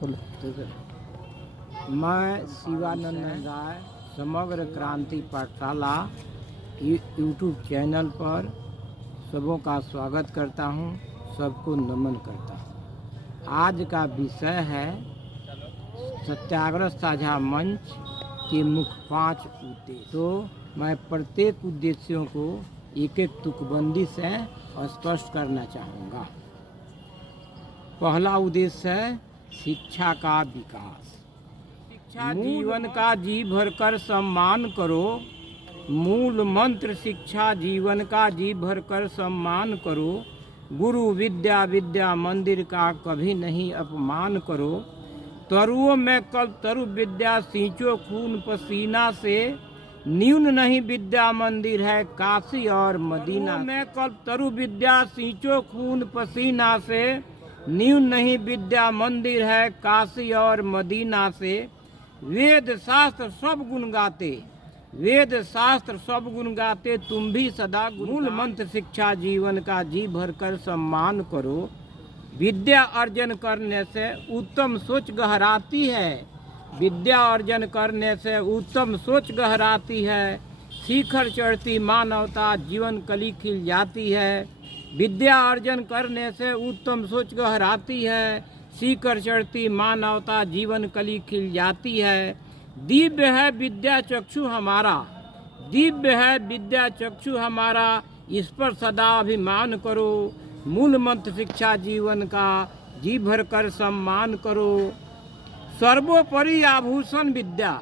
मैं शिवानंद राय समग्र क्रांति पाठशाला यूट्यूब चैनल पर सबों का स्वागत करता हूं, सबको नमन करता हूं। आज का विषय है सत्याग्रह साझा मंच के मुख्य 5 उद्देश्य। तो मैं प्रत्येक उद्देश्यों को एक एक तुकबंदी से स्पष्ट करना चाहूँगा। पहला उद्देश्य है शिक्षा का विकास। शिक्षा जीवन का जी भरकर सम्मान करो। मूल मंत्र शिक्षा जीवन का जी भरकर सम्मान करो। गुरु विद्या विद्या मंदिर का कभी नहीं अपमान करो। तरुओं में कल्प तरु विद्या सींचो खून पसीना से। न्यून नहीं विद्या मंदिर है काशी और मदीना में कल्प तरु विद्या सींचो खून पसीना से। न्यून नहीं विद्या मंदिर है काशी और मदीना से। वेद शास्त्र सब गुण गाते, वेद शास्त्र सब गुण गाते, तुम भी सदा मूल मंत्र शिक्षा जीवन का जी भरकर सम्मान करो। विद्या अर्जन करने से उत्तम सोच गहराती है। विद्या अर्जन करने से उत्तम सोच गहराती है। शिखर चढ़ती मानवता जीवन कली खिल जाती है। विद्या अर्जन करने से उत्तम सोच गहराती है। शिखर चढ़ती मानवता जीवन कली खिल जाती है। दिव्य है विद्या चक्षु हमारा, दिव्य है विद्या चक्षु हमारा, इस पर सदा अभिमान करो। मूल मंत्र शिक्षा जीवन का जी भरकर सम्मान करो। सर्वोपरि आभूषण विद्या,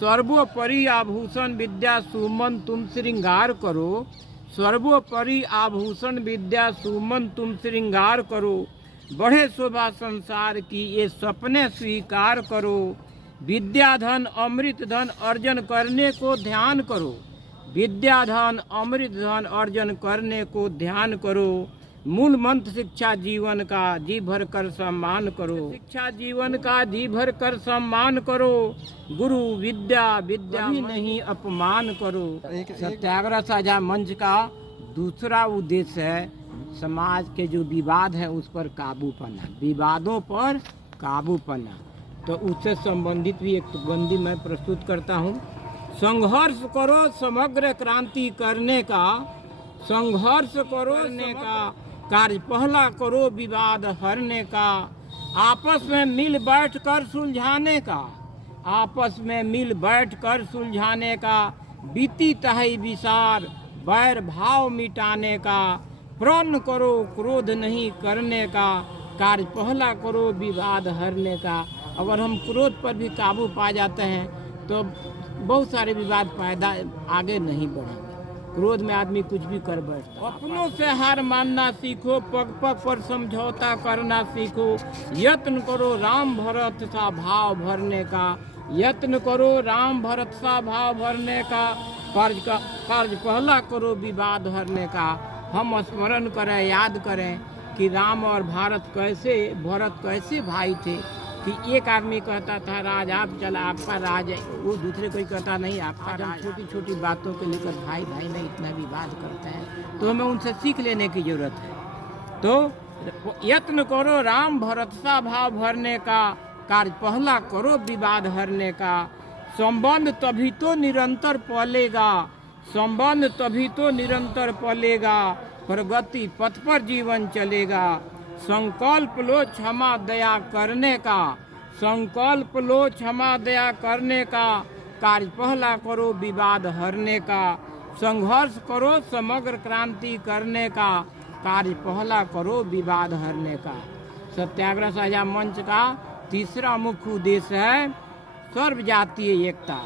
सर्वोपरि आभूषण विद्या सुमन तुम श्रृंगार करो। सर्वोपरि आभूषण विद्या सुमन तुम श्रृंगार करो। बढ़े शोभा संसार की ये सपने स्वीकार करो। विद्या धन अमृत धन अर्जन करने को ध्यान करो। विद्या धन अमृत धन अर्जन करने को ध्यान करो। मूल मंत्र शिक्षा जीवन का जी भरकर सम्मान करो। शिक्षा जीवन का जी भरकर सम्मान करो। गुरु विद्या विद्या भी नहीं अपमान करो। सत्याग्रह साझा मंच का दूसरा उद्देश्य है समाज के जो विवाद है उस पर काबू पाना, विवादों पर काबू पाना। तो उससे संबंधित भी एक तुकबंदी मैं प्रस्तुत करता हूँ। संघर्ष करो समग्र क्रांति करने का। संघर्ष करो करने का कार्य पहला करो विवाद हरने का। आपस में मिल बैठ कर सुलझाने का, आपस में मिल बैठ कर सुलझाने का। बीती तही विसार बैर भाव मिटाने का। प्रण करो क्रोध नहीं करने का। कार्य पहला करो विवाद हरने का। अगर हम क्रोध पर भी काबू पा जाते हैं तो बहुत सारे विवाद पैदा आगे नहीं बढ़ेंगे। क्रोध में आदमी कुछ भी कर बैठता। अपनों से हार मानना सीखो, पग पग पर समझौता करना सीखो। यत्न करो राम भरत सा भाव भरने का। यत्न करो राम भरत सा भाव भरने का। कार्य पहला करो विवाद हरने का। हम स्मरण करें, याद करें कि राम और भरत कैसे भाई थे। कि एक आदमी कहता था राज आप चला, आपका राज है, वो दूसरे कोई कहता नहीं आपका राज। छोटी छोटी बातों को लेकर भाई भाई में इतना विवाद करते हैं, तो हमें उनसे सीख लेने की जरूरत है। तो यत्न करो राम भरत सा भाव भरने का। कार्य पहला करो विवाद हरने का। संबंध तभी तो निरंतर पलेगा, संबंध तभी तो निरंतर पलेगा। प्रगति पथ पर जीवन चलेगा। संकल्प लो क्षमा दया करने का। संकल्प लो क्षमा दया करने का। कार्य पहला करो विवाद हरने का। संघर्ष करो समग्र क्रांति करने का। कार्य पहला करो विवाद हरने का। सत्याग्रह साझा मंच का तीसरा मुख्य उद्देश्य है सर्व जातीय एकता।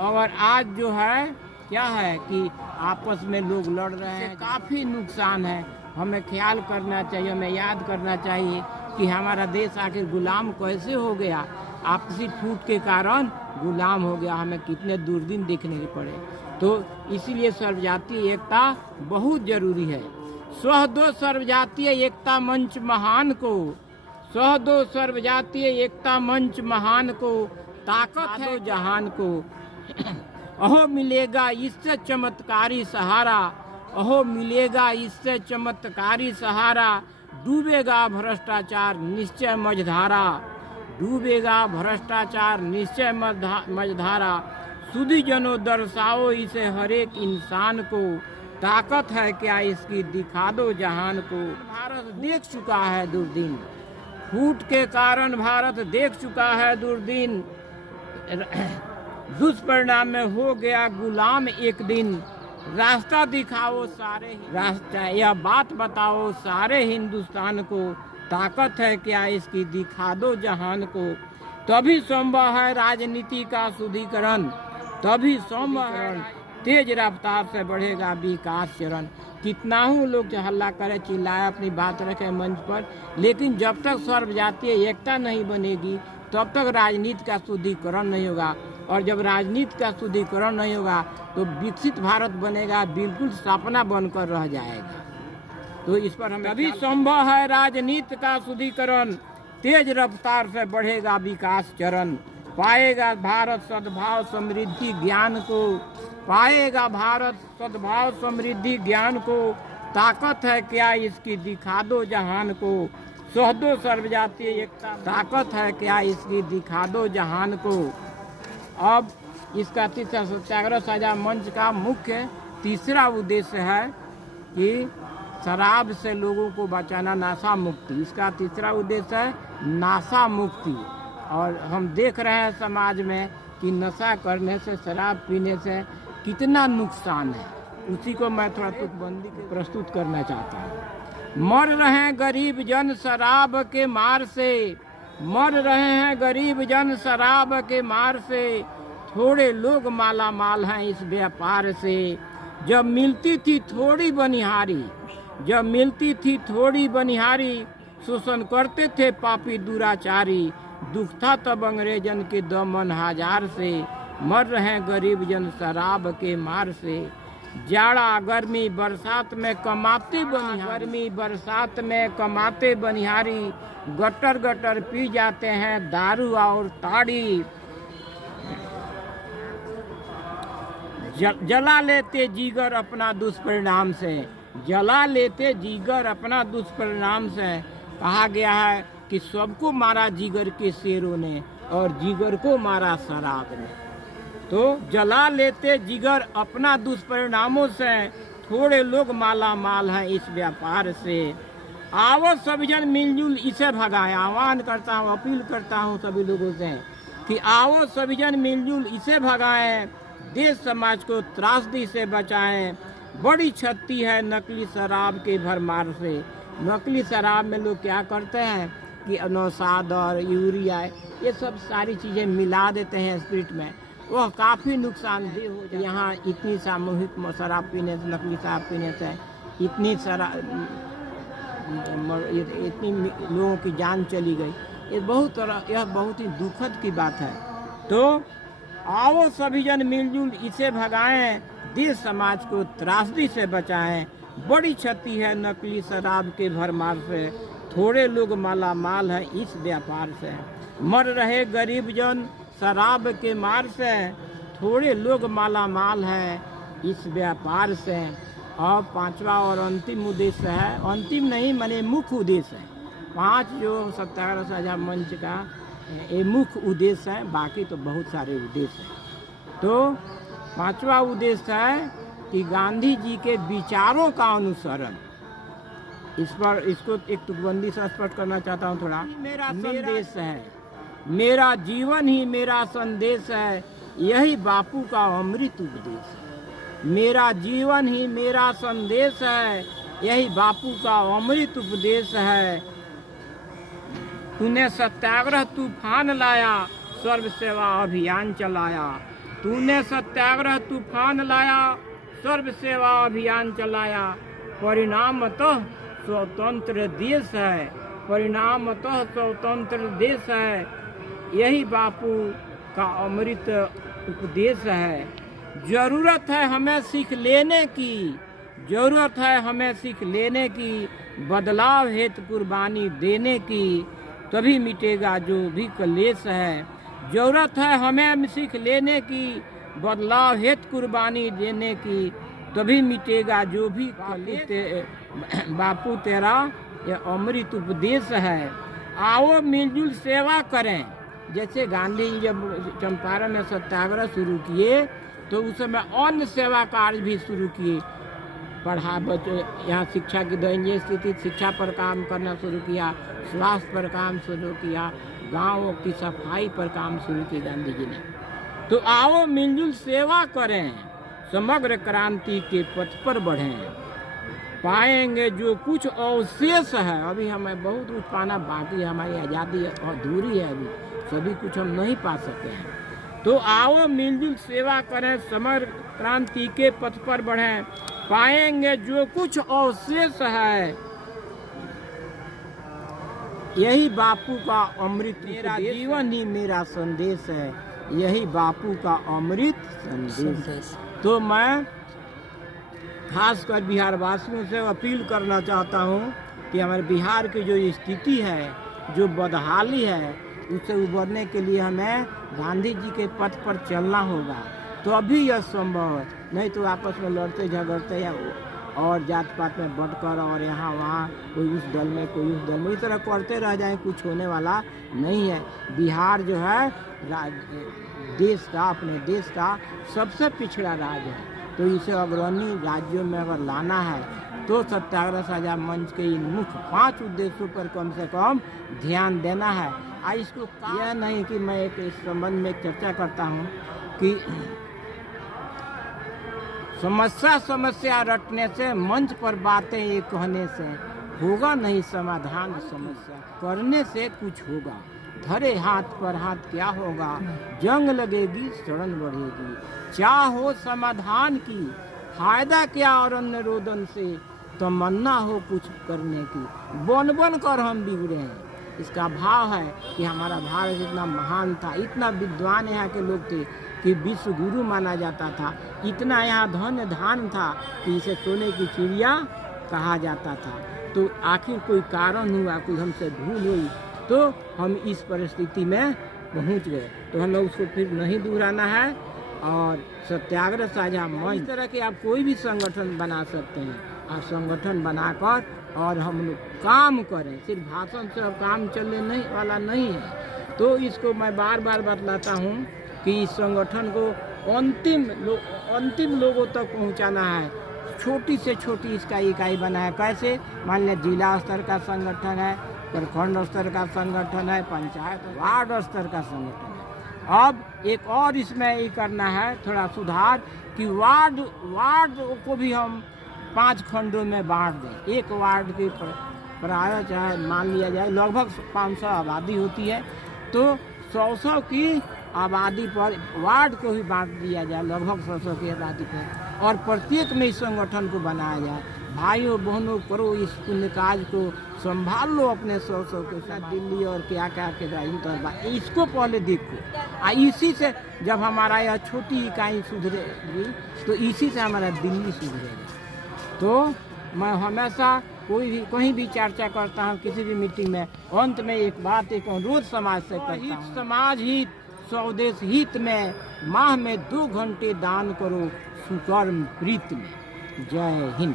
और आज जो है क्या है कि आपस में लोग लड़ रहे हैं, काफ़ी नुकसान है। हमें ख्याल करना चाहिए, हमें याद करना चाहिए कि हमारा देश आखिर गुलाम कैसे हो गया। आपसी फूट के कारण गुलाम हो गया, हमें कितने दुर्दिन देखने के पड़े। तो इसीलिए सर्वजातीय एकता बहुत जरूरी है। सह दो सर्वजातीय एकता मंच महान को, सह दो सर्वजातीय एकता मंच महान को। ताकत है जहान को। अहो मिलेगा इससे चमत्कारी सहारा। अहो मिलेगा इससे चमत्कारी सहारा। डूबेगा भ्रष्टाचार निश्चय मझधारा। डूबेगा भ्रष्टाचार निश्चय मझधारा। सुधी जनो दर्शाओ इसे हर एक इंसान को, ताकत है क्या इसकी दिखा दो जहान को। भारत देख चुका है दुर्दिन, फूट के कारण भारत देख चुका है दुर्दिन। दुष्परिणाम में हो गया गुलाम एक दिन। रास्ता दिखाओ सारे रास्ता, यह बात बताओ सारे हिंदुस्तान को, ताकत है क्या इसकी दिखा दो जहान को। तभी संभव है राजनीति का शुद्धिकरण, तभी संभव है तेज रफ्तार से बढ़ेगा विकास चरण। कितना ही लोग हल्ला करे, चिल्लाए, अपनी बात रखे मंच पर, लेकिन जब तक सर्वजातीय एकता नहीं बनेगी तब तक राजनीति का शुद्धिकरण नहीं होगा। और जब राजनीति का शुद्धिकरण नहीं होगा तो विकसित भारत बनेगा, बिल्कुल सपना बनकर रह जाएगा। तो इस पर हमें तभी संभव है राजनीति का शुद्धिकरण, तेज रफ्तार से बढ़ेगा विकास चरण। पाएगा भारत सद्भाव समृद्धि ज्ञान को, पाएगा भारत सद्भाव समृद्धि ज्ञान को। ताकत है क्या इसकी दिखा दो जहान को, सह दो सर्वजातीय एकता। ताकत है क्या इसकी दिखा दो जहान को। अब इसका तीसरा सत्याग्रह साझा मंच का मुख्य तीसरा उद्देश्य है कि शराब से लोगों को बचाना, नशा मुक्ति। इसका तीसरा उद्देश्य है नशा मुक्ति। और हम देख रहे हैं समाज में कि नशा करने से, शराब पीने से कितना नुकसान है, उसी को मैं थोड़ा तुकबंदी प्रस्तुत करना चाहता हूँ। मर रहे हैं गरीब जन शराब के मार से, मर रहे हैं गरीब जन शराब के मार से। थोड़े लोग माला माल हैं इस व्यापार से। जब मिलती थी थोड़ी बनिहारी, जब मिलती थी थोड़ी बनिहारी, शोषण करते थे पापी दुराचारी। दुख था तब अंग्रेजन के दमन हजार से, मर रहे हैं गरीब जन शराब के मार से। जाड़ा गर्मी बरसात में कमाते बनिहारी, गर्मी बरसात में कमाते बनिहारी। गटर गटर पी जाते हैं दारू और ताड़ी। जला लेते जीगर अपना दुष्परिणाम से, जला लेते जीगर अपना दुष्परिणाम से। कहा गया है कि सबको मारा जिगर के शेरों ने और जिगर को मारा शराब ने। तो जला लेते जिगर अपना दुष्परिणामों से, थोड़े लोग माला माल हैं इस व्यापार से। आओ सभी जन मिलजुल इसे भगाएं। आह्वान करता हूँ, अपील करता हूँ सभी लोगों से कि आओ सभी जन मिलजुल इसे भगाएं, देश समाज को त्रासदी से बचाएं। बड़ी क्षति है नकली शराब के भरमार से। नकली शराब में लोग क्या करते हैं कि नौसाद और यूरिया, ये सब सारी चीज़ें मिला देते हैं स्पिरिट में, वह काफ़ी नुकसानदेह हो जाए। यहाँ इतनी सामूहिक शराब पीने से, नकली शराब पीने से इतनी इतनी लोगों की जान चली गई। यह बहुत ही दुखद की बात है। तो आओ सभी जन मिलजुल इसे भगाएं, देश समाज को त्रासदी से बचाएं। बड़ी क्षति है नकली शराब के भरमार से, थोड़े लोग माला माल है इस व्यापार से। मर रहे गरीब जन शराब के मार से, थोड़े लोग माला माल है इस व्यापार से। और पांचवा और अंतिम उद्देश्य है, अंतिम नहीं माने मुख्य उद्देश्य है। 5 जो सत्याग्रह साझा मंच का ये मुख्य उद्देश्य है, बाकी तो बहुत सारे उद्देश्य हैं। तो 5वां उद्देश्य है कि गांधी जी के विचारों का अनुसरण। इस पर इसको एक तुकबंदी से स्पष्ट करना चाहता हूँ थोड़ा। मेरा संदेश है, मेरा जीवन ही मेरा संदेश है, यही बापू का अमृत उपदेश है। मेरा जीवन ही मेरा संदेश है, यही बापू का अमृत उपदेश है। तूने सत्याग्रह तूफान लाया, सर्व सेवा अभियान चलाया। तूने सत्याग्रह तूफान लाया, सर्व सेवा अभियान चलाया। परिणामतः स्वतंत्र देश है, परिणामतः स्वतंत्र देश है, यही बापू का अमृत उपदेश है। जरूरत है हमें सीख लेने की, जरूरत है हमें सीख लेने की, बदलाव हेतु कुर्बानी देने की, तभी मिटेगा जो भी क्लेश है। जरूरत है हमें सीख लेने की, बदलाव हेतु कुर्बानी देने की, तभी मिटेगा जो भी क्लेश। बापू तेरा ये अमृत उपदेश है। आओ मिलजुल सेवा करें। जैसे गांधी जी जब चंपारण में सत्याग्रह शुरू किए तो उस समय अन्य सेवा कार्य भी शुरू किए। पढ़ा बच्चों, यहाँ शिक्षा की दयनीय स्थिति, शिक्षा पर काम करना शुरू किया, स्वास्थ्य पर काम शुरू किया, गाँवों की सफाई पर काम शुरू किया गांधी जी ने। तो आओ मिलजुल सेवा करें, समग्र क्रांति के पथ पर बढ़ें, पाएंगे जो कुछ अवशेष है। अभी हमें बहुत कुछ पाना बाकी है, हमारी आज़ादी अधूरी है, अभी सभी कुछ हम नहीं पा सके हैं। तो आओ मिलजुल सेवा करें, समग्र क्रांति के पथ पर बढ़ें, पाएंगे जो कुछ अवशेष है। यही बापू का अमृत, मेरा जीवन ही मेरा संदेश है, यही बापू का अमृत संदेश। तो मैं खासकर बिहार वासियों से अपील करना चाहता हूँ कि हमारे बिहार की जो स्थिति है, जो बदहाली है, उससे उबरने के लिए हमें गांधी जी के पथ पर चलना होगा, तो अभी यह संभव है। नहीं तो आपस में लड़ते झगड़ते या और जात पात में बंटकर और यहाँ वहाँ कोई उस दल में कोई उस दल में इस तरह करते रह जाए, कुछ होने वाला नहीं है। बिहार जो है देश का, अपने देश का सबसे पिछड़ा राज्य है, तो इसे अग्रणी राज्यों में अगर लाना है तो सत्याग्रह साझा मंच के इन मुख्य 5 उद्देश्यों पर कम से कम ध्यान देना है। इसको यह नहीं कि मैं एक इस संबंध में चर्चा करता हूँ कि समस्या रटने से, मंच पर बातें ये कहने से होगा नहीं समाधान, समस्या करने से कुछ होगा। धरे हाथ पर हाथ क्या होगा, जंग लगेगी सड़न बढ़ेगी, चाहो समाधान की फायदा क्या और अन्य रोदन से, तमन्ना हो कुछ करने की, बन बन कर हम बिगड़े हैं। इसका भाव है कि हमारा भारत इतना महान था, इतना विद्वान यहाँ के लोग थे कि विश्व गुरु माना जाता था, इतना यहाँ धन धान था कि इसे सोने की चिड़िया कहा जाता था। तो आखिर कोई कारण हुआ, कोई हमसे भूल हुई तो हम इस परिस्थिति में पहुँच गए। तो हमें उसको फिर नहीं दोहराना है। और सत्याग्रह साझा मंच, इस तरह के आप कोई भी संगठन बना सकते हैं। आप संगठन बनाकर और हम लोग काम करें, सिर्फ भाषण से अब काम चलने नहीं वाला नहीं है। तो इसको मैं बार बार बतलाता हूँ कि इस संगठन को अंतिम लोगों तक पहुँचाना है। छोटी से छोटी इसका इकाई बना है। कैसे? मान लिया जिला स्तर का संगठन है, प्रखंड स्तर का संगठन है, पंचायत वार्ड स्तर का संगठन है। अब एक और इसमें ये करना है थोड़ा सुधार कि वार्ड को भी हम 5 खंडों में बांट दें। एक वार्ड के प्राय चाहे मान लिया जाए लगभग 500 आबादी होती है, तो 100 की आबादी पर वार्ड को भी बांट दिया जाए, लगभग 100 की आबादी पर, और प्रत्येक में इस संगठन को बनाया जाए। भाइयों बहनों, करो इस पुण्य काज को, संभाल लो अपने 100 के साथ। दिल्ली और क्या के राजनीति, इसको पहले देखो। इसी से जब हमारा यह छोटी इकाई सुधरेगी तो इसी से हमारा दिल्ली सुधरेगा। तो मैं हमेशा कहीं भी चर्चा करता हूँ, किसी भी मीटिंग में, अंत में एक बात एक अनुरोध समाज से करता हूँ, समाज हित स्वदेश हित में माह में 2 घंटे दान करो सुकर्म प्रीत में। जय हिंद।